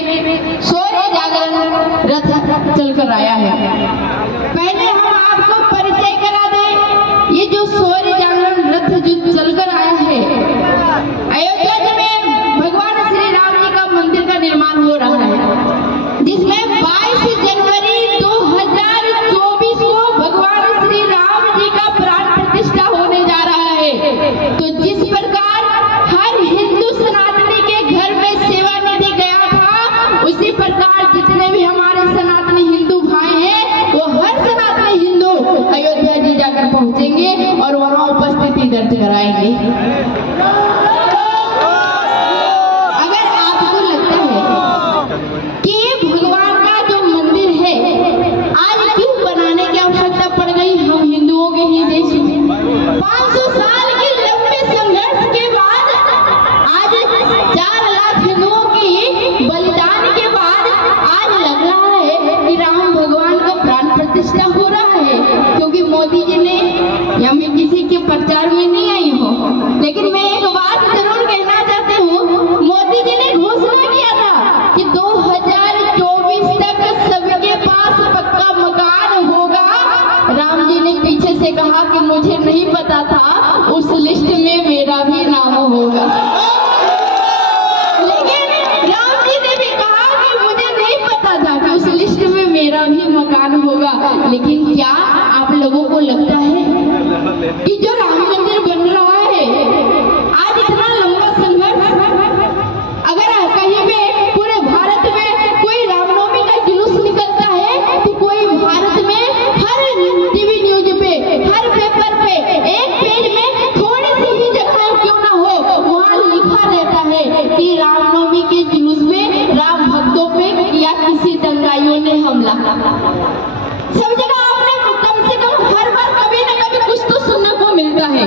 में सूर्य जागरण रथ चलकर आया है। पहले हम आपको परिचय करा दें, ये जो सूर्य जागरण रथ जो चलकर आया है, अयोध्या जी में भगवान श्री राम जी का मंदिर का निर्माण हो रहा है, जिसमें 22 जनवरी 2024 को भगवान श्री राम जी का प्राण प्रतिष्ठा होने जा रहा है। तो जिस प्रकार हर हिंदू सनातनी के घर में सेवा निधि गया था, उसी प्रकार जितने भी हमारे सनातनी हिंदू भाई हैं, वो हर सनातनी हिंदू अयोध्या जी जाकर पहुंचेंगे और वहां उपस्थिति दर्ज कराएंगे। अगर आपको लगता है कि ये भगवान का जो मंदिर है आज क्यों बनाने की आवश्यकता पड़ गई हम हिंदुओं के ही देश में, 500 साल के लंबे संघर्ष के बाद आज 4 लाख हिंदुओं की बलिदान के बाद आज लग रहा है कि राम भगवान का प्राण प्रतिष्ठा हो रहा है। क्योंकि मोदी जी ने, या मैं किसी के प्रचार में नहीं आई हूँ, लेकिन मैं एक बात जरूर कहना चाहती हूँ, मोदी जी ने घोषणा किया था कि 2024 तक सबके पास पक्का मकान होगा। राम जी ने पीछे से कहा कि मुझे नहीं पता था उस लिस्ट में मेरा भी नाम होगा। लेकिन राम जी ने भी कहा कि मुझे नहीं पता था कि उस लिस्ट में मेरा भी मकान होगा। लेकिन क्या आप लोगों को लगता है कि जो राम मंदिर बन रहा है, आज इतना लंबा संघर्ष, अगर कहीं पे पूरे भारत में कोई रामनवमी का जुलूस निकलता है तो कोई भारत में हर टीवी न्यूज पे, हर पेपर पे, एक पेज में थोड़ी सी ही जगह क्यों ना हो, वहाँ लिखा रहता है कि रामनवमी के जुलूस में राम भक्तों पे या किसी दंगाइयों ने हमला। सब जगह आपने कम से कम हर बार कभी न कभी कुछ तो सुनने को मिलता है।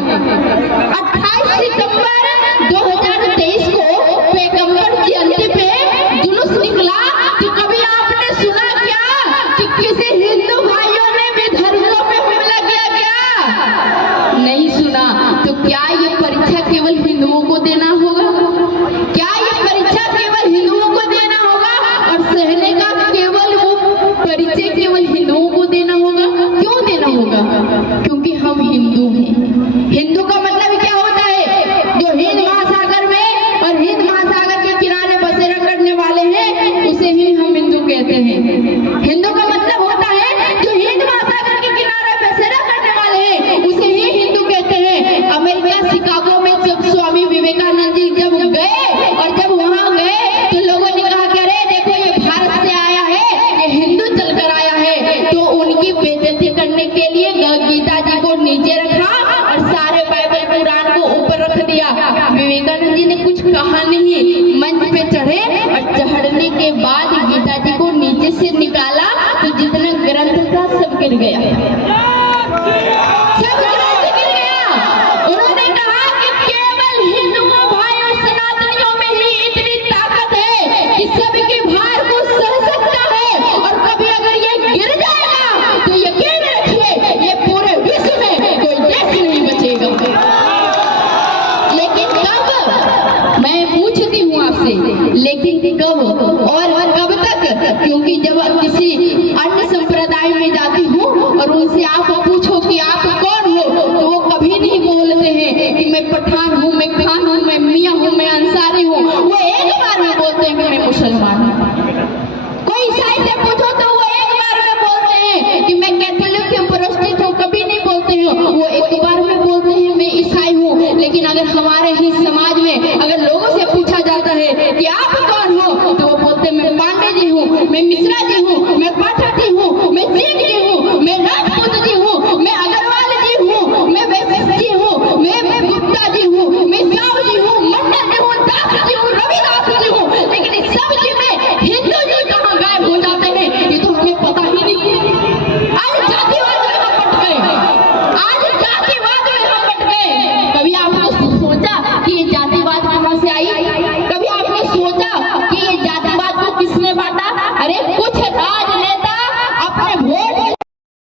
28 सितंबर 2023 को पैगंबर जयंती पे जुलूस निकला, तो कभी आपने सुना क्या कि किसी हिंदू भाइयों ने भी धर्मों पे हमला किया क्या? नहीं सुना। तो क्या ये परीक्षा केवल हिंदुओं को देना होगा? क्या ये परीक्षा केवल हिंदुओं को देना होगा और सहने का केवल वो परिचय केवल हिंदुओं को देना होगा? क्यों देना होगा? क्योंकि हम हिंदू हैं। हिंदू का मतलब क्या होता है? जो हिंद महासागर में और हिंद महासागर के किनारे बसेरा करने वाले हैं, उसे ही हम हिंदू कहते हैं। हिंदू का मतलब होता है जो हिंद महासागर के किनारे बसेरा करने वाले हैं, उसे ही हिंदू कहते हैं। अमेरिका शिकागो में जब स्वामी विवेकानंद जी जब गए और जब वहां गए तो लोगों ने कहा कि अरे देखो ये भारत से आया है, ये हिंदू चलकर आया है। तो उनकी बेइज्जती करने के लिए गीता जी को नीचे रखा और सारे बाइबल कुरान को ऊपर रख दिया। विवेकानंद जी ने कुछ कहा नहीं, मंच पे चढ़े और चढ़ने के बाद गीता जी को नीचे से निकाला तो जितना ग्रंथ था सब गिर गया, सब ग्रंथ गिर गया। उन्होंने कहा कि केवल हिंदुओं भाइयों सनातनियों में ही इतनी ताकत है कि सबके भार को सह सकता है, और कभी अगर ये गिर जाएगा तो यकीन रखिए ये पूरे विश्व में कोई देश नहीं बचेगा। लेकिन कब, मैं पूछती हूँ आपसे, लेकिन कब और कब तक? क्योंकि जब किसी अन्य संप्रदाय में जाती हूँ और उनसे आप पूछो कि आप कौन हो, तो वो कभी नहीं बोलते हैं कि मैं पठान हूँ, मैं खान हूँ, मैं मियाँ हूँ, मैं